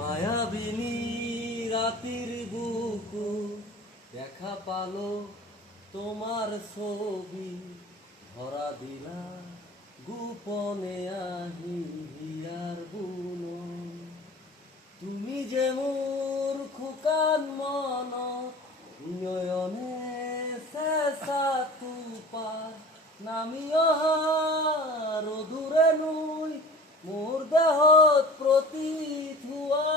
মায়াবিনী রাতির বুকু দেখা পালো তোমার ছবি ধরা দিলা গোপনে আহি হিয়ার বুনন। তুমি যে মোর খোকান মন নয়নে শেষা তুপার নামিও রোদুরে নুই মোর দেহত প্রতি ধুয়া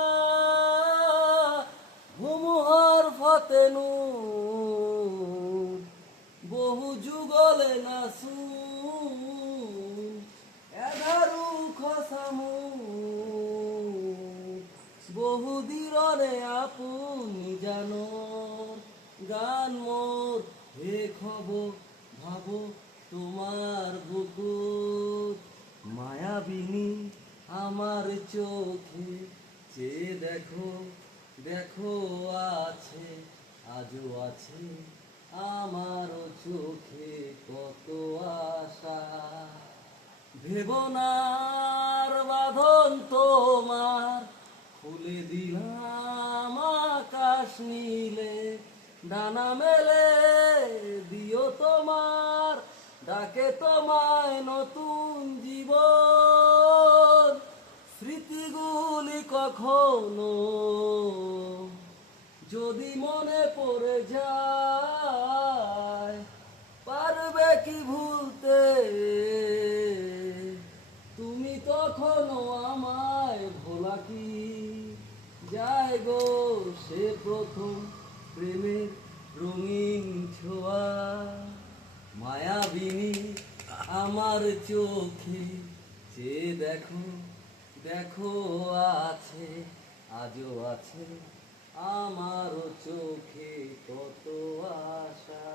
ভূমুহর ফতেনু বহু যুগলে নাসু এধারু খসামু বহু দিরনে আপুনি জানো গান মোর হে খবর ভাবো তোমার বুকুত মায়াবিনী আমার চোখে যে দেখো দেখো আছে আজও আছে আমারও চোখে কত আশা ভেবনার বাঁধন তোমার খুলে দিলাম আকাশ নীলে ডানা মেলে দিও তোমার ডাকে তোমায় নতুন জীবন স্মৃতিগুলি কখনো যদি মনে পড়ে যায় পারবে কি ভুলতে তুমি তখনও আমায় ভোলা কি যায় গো সে প্রথম প্রেমের রঙিন ছোঁয়া মায়াবিনী আমার চোখে যে দেখো দেখো আছে আজও আছে আমারও চোখে কত আশা।